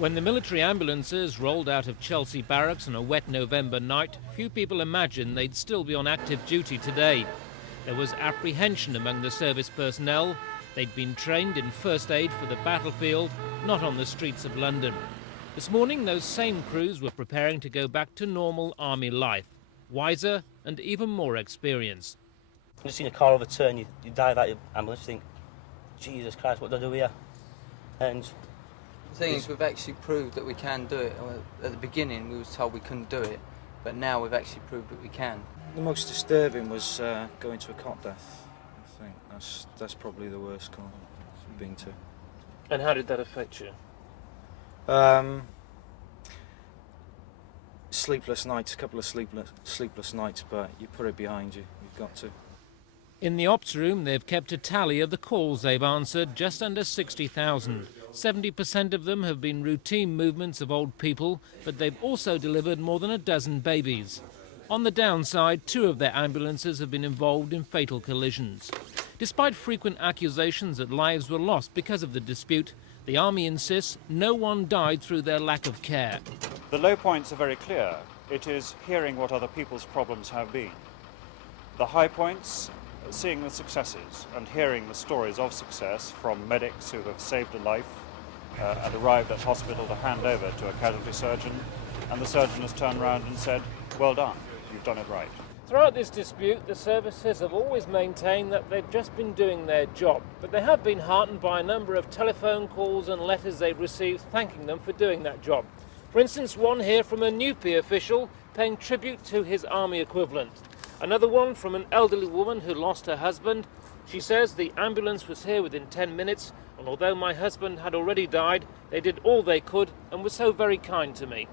When the military ambulances rolled out of Chelsea Barracks on a wet November night, few people imagined they'd still be on active duty today. There was apprehension among the service personnel. They'd been trained in first aid for the battlefield, not on the streets of London. This morning, those same crews were preparing to go back to normal army life, wiser and even more experienced. You just seen a car overturn, you dive out your ambulance, you think, Jesus Christ, what do I do here? And the thing is, we've actually proved that we can do it. At the beginning, we was told we couldn't do it, but now we've actually proved that we can. The most disturbing was going to a cot death. I think that's probably the worst call I've been to. And how did that affect you? Sleepless nights, a couple of sleepless nights, but you put it behind you. You've got to. In the ops room, they've kept a tally of the calls they've answered, just under 60,000. 70% of them have been routine movements of old people, but they've also delivered more than a dozen babies. On the downside, 2 of their ambulances have been involved in fatal collisions. Despite frequent accusations that lives were lost because of the dispute, the Army insists no one died through their lack of care. The low points are very clear. It is hearing what other people's problems have been. The high points, seeing the successes and hearing the stories of success from medics who have saved a life and arrived at hospital to hand over to a casualty surgeon, and the surgeon has turned around and said, well done, you've done it right. Throughout this dispute, the services have always maintained that they've just been doing their job, but they have been heartened by a number of telephone calls and letters they've received thanking them for doing that job. For instance, one here from a NUPE official paying tribute to his Army equivalent. Another one from an elderly woman who lost her husband. She says the ambulance was here within 10 minutes, and although my husband had already died, they did all they could and were so very kind to me.